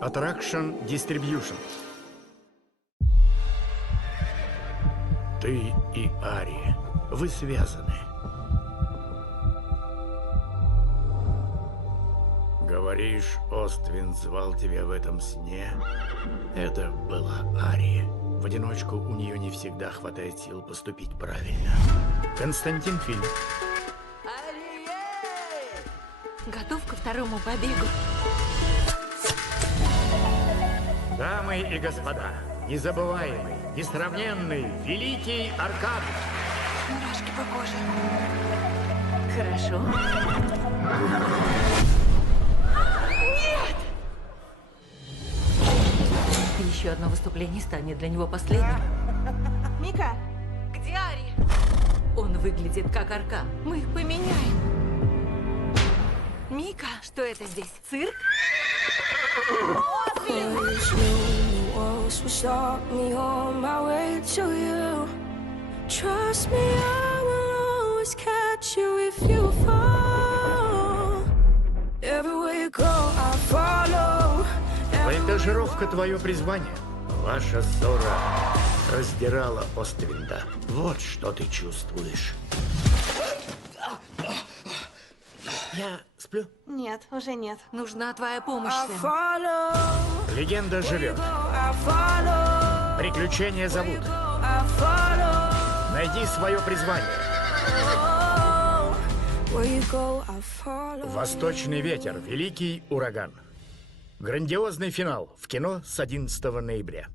Attraction Distribution. Ты и Ари, вы связаны. Говоришь, Оствин звал тебя в этом сне? Это была Ари. В одиночку у нее не всегда хватает сил поступить правильно. Константин Фильм. Готов ко второму побегу? Дамы и господа, незабываемый, несравненный, великий Аркад. Мурашки по коже. Хорошо. Нет! Еще одно выступление станет для него последним. Мика! Где Ари? Он выглядит как Аркан. Мы их поменяем. Мика, что это здесь? Цирк? Walls will stop me on my way to you. Trust me, I will always catch you if you fall. Everywhere you go, I follow. Бандажировка — твое призвание. Ваша ссора раздирала Оствинда. Вот что ты чувствуешь. Я сплю? Нет, уже нет. Нужна твоя помощь, I Сэм. follow. Легенда живет. I follow. Приключения зовут. I follow. Найди свое призвание. Where you go, I follow. Восточный ветер. Великий ураган. Грандиозный финал в кино с 11 ноября.